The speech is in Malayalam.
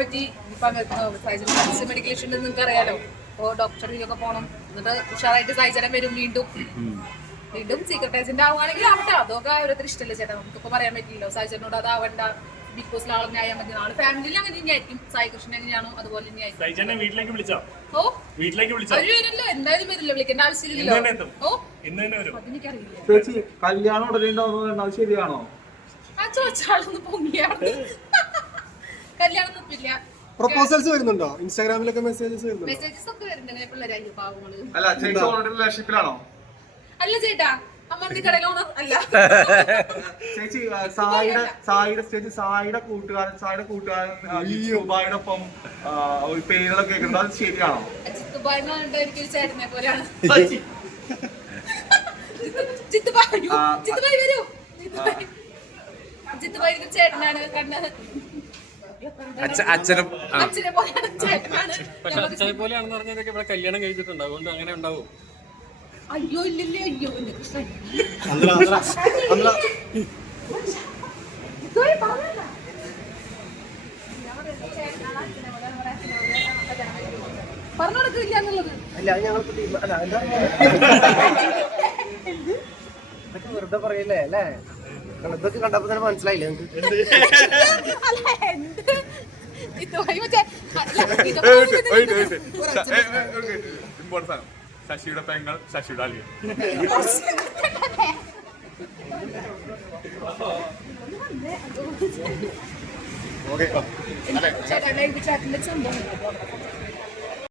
പറ്റി മെഡിക്കേഷൻ നിങ്ങൾക്ക് അറിയാലോ. അപ്പോൾ ഡോക്ടറിലൊക്കെ പോകണം, എന്നിട്ട് ഉഷാറായിട്ട് സായിച്ചേട്ടൻ വരും. വീണ്ടും സീക്രട്ട് ഏജന്റ് ആവുകയാണെങ്കിൽ ആവട്ടെ, അതൊക്കെ ഓരോരുത്തർ ഇഷ്ടമല്ല ചേട്ടാ, നമുക്കിപ്പോൾ പറയാൻ പറ്റില്ലല്ലോ. സായിച്ചേട്ടനോട് അതാവണ്ട, ബിഗ് ബോസിൽ ആളെന്നെ ആയാൽ മതി. നാളെ ഫാമിലിയിൽ അങ്ങനെ തന്നെയായിരിക്കും. സായി കൃഷ്ണൻ എങ്ങനെയാണോ അതുപോലെ തന്നെയായിരിക്കും. വരില്ലോ, എന്തായാലും വരില്ല, വിളിക്കേണ്ട ആവശ്യമില്ലല്ലോ. ചേച്ചി കല്യാണം ഉടനെ ഉണ്ടാവുന്നത് ശരിയാണോ? ആ ചോദിച്ചാളൊന്ന് പൊങ്ങിയാണ്. കല്യാണം ഒപ്പില്ല. പ്രൊപ്പോസൽസ് വരുന്നുണ്ടോ? ഇൻസ്റ്റാഗ്രാമിലൊക്കെ മെസ്സേജസ് വരുന്നുണ്ടോ? മെസ്സേജസ് ഒക്കെ വരുന്നുണ്ട്. പിള്ളേരായി പാവങ്ങള്. അല്ല ചേച്ചി ഓൾറെഡി റിലേഷൻഷിപ്പിലാണോ? അല്ല ചേട്ടാ, അമ്മ കടയിൽ ഓണർ അല്ല. ചേച്ചി സായിയുടെ കൂട്ടുകാരൻ ദുബായിയുടെ ഒപ്പം ഒരു പേരുകളൊക്കെ കേൾക്കുന്നത് അത് ശരിയാണോ? ദുബായ് എന്ന് പറഞ്ഞിട്ട് എനിക്കൊരു ചേട്ടനെ പോലെയാണ്. ജിത്തുബായ് വരൂ. ജിത്തുബായ് ചേട്ടനാണ്. കണ്ണ് അച്ഛനെ പോലെയാണ്, ചേട്ടനാണ്. പക്ഷെ അച്ഛനെ പോലെയാണെന്ന് പറഞ്ഞതൊക്കെ ഇവിടെ കല്യാണം കഴിച്ചിട്ടുണ്ട്, അതുകൊണ്ട് അങ്ങനെ ഉണ്ടാവും. അയ്യോ ഇല്ലല്ലേ, അയ്യോ കൃഷ്ണൻ. പറഞ്ഞു കൊടുക്കില്ല എന്നുള്ളത് വെറുതെ പറയല്ലേ അല്ലേ? ഇതൊക്കെ കണ്ടപ്പോ തന്നെ മനസ്സിലായില്ലേ നിങ്ങൾക്ക്? ശശിയുടെ പെങ്ങൾ, ശശിയുടെ അളിയൻ. ചേട്ടാ സംഭവം